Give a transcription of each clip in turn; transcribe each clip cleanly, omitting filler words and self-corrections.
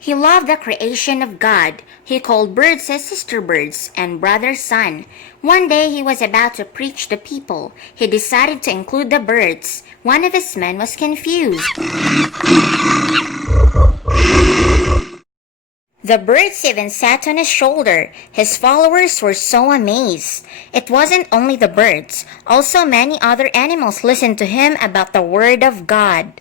He loved the creation of God. He called birds his sister birds and brother sun. One day he was about to preach to people. He decided to include the birds. One of his men was confused. The birds even sat on his shoulder. His followers were so amazed. It wasn't only the birds. Also many other animals listened to him about the word of God.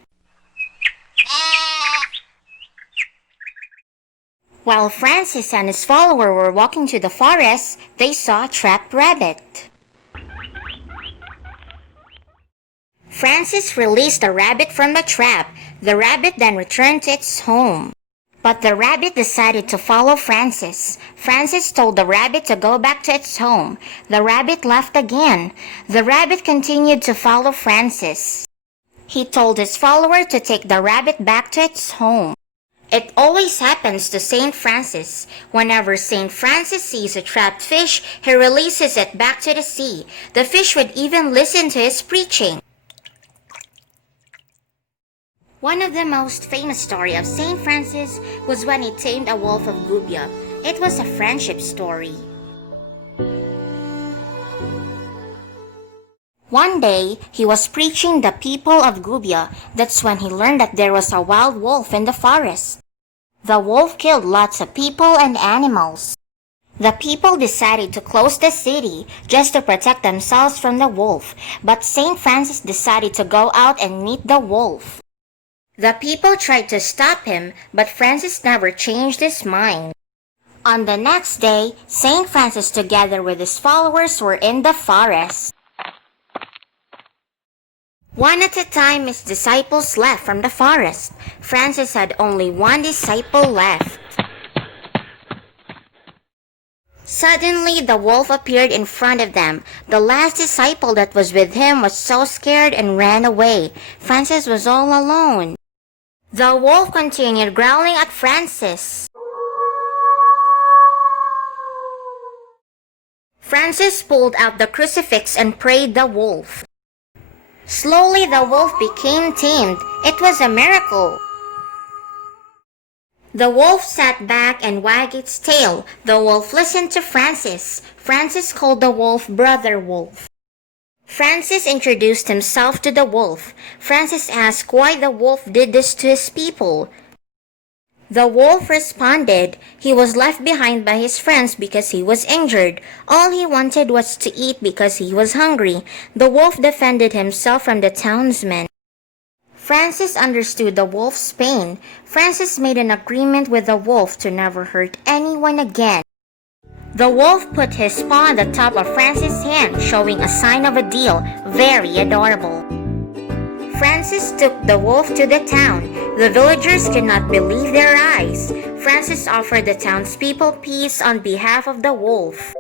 While Francis and his follower were walking to the forest, they saw a trapped rabbit. Francis released the rabbit from the trap. The rabbit then returned to its home. But the rabbit decided to follow Francis. Francis told the rabbit to go back to its home. The rabbit left again. The rabbit continued to follow Francis. He told his follower to take the rabbit back to its home. It always happens to Saint Francis. Whenever Saint Francis sees a trapped fish, he releases it back to the sea. The fish would even listen to his preaching. One of the most famous stories of Saint Francis was when he tamed a wolf of Gubbio. It was a friendship story. One day, he was preaching the people of Gubbio. That's when he learned that there was a wild wolf in the forest. The wolf killed lots of people and animals. The people decided to close the city just to protect themselves from the wolf. But Saint Francis decided to go out and meet the wolf. The people tried to stop him, but Francis never changed his mind. On the next day, Saint Francis together with his followers were in the forest. One at a time, his disciples left from the forest. Francis had only one disciple left. Suddenly, the wolf appeared in front of them. The last disciple that was with him was so scared and ran away. Francis was all alone. The wolf continued growling at Francis. Francis pulled out the crucifix and prayed the wolf. Slowly the wolf became tamed. It was a miracle. The wolf sat back and wagged its tail. The wolf listened to Francis. Francis called the wolf Brother Wolf. Francis introduced himself to the wolf. Francis asked why the wolf did this to his people. The wolf responded he was left behind by his friends because he was injured. All he wanted was to eat because he was hungry. The wolf defended himself from the townsmen. Francis understood the wolf's pain. Francis made an agreement with the wolf to never hurt anyone again. The wolf put his paw on the top of Francis' hand, showing a sign of a deal. Very adorable. Francis took the wolf to the town. The villagers could not believe their eyes. Francis offered the townspeople peace on behalf of the wolf.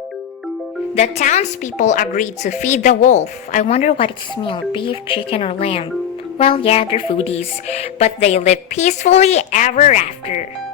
The townspeople agreed to feed the wolf. I wonder what its meal, beef, chicken, or lamb. Well, yeah, they're foodies, but they lived peacefully ever after.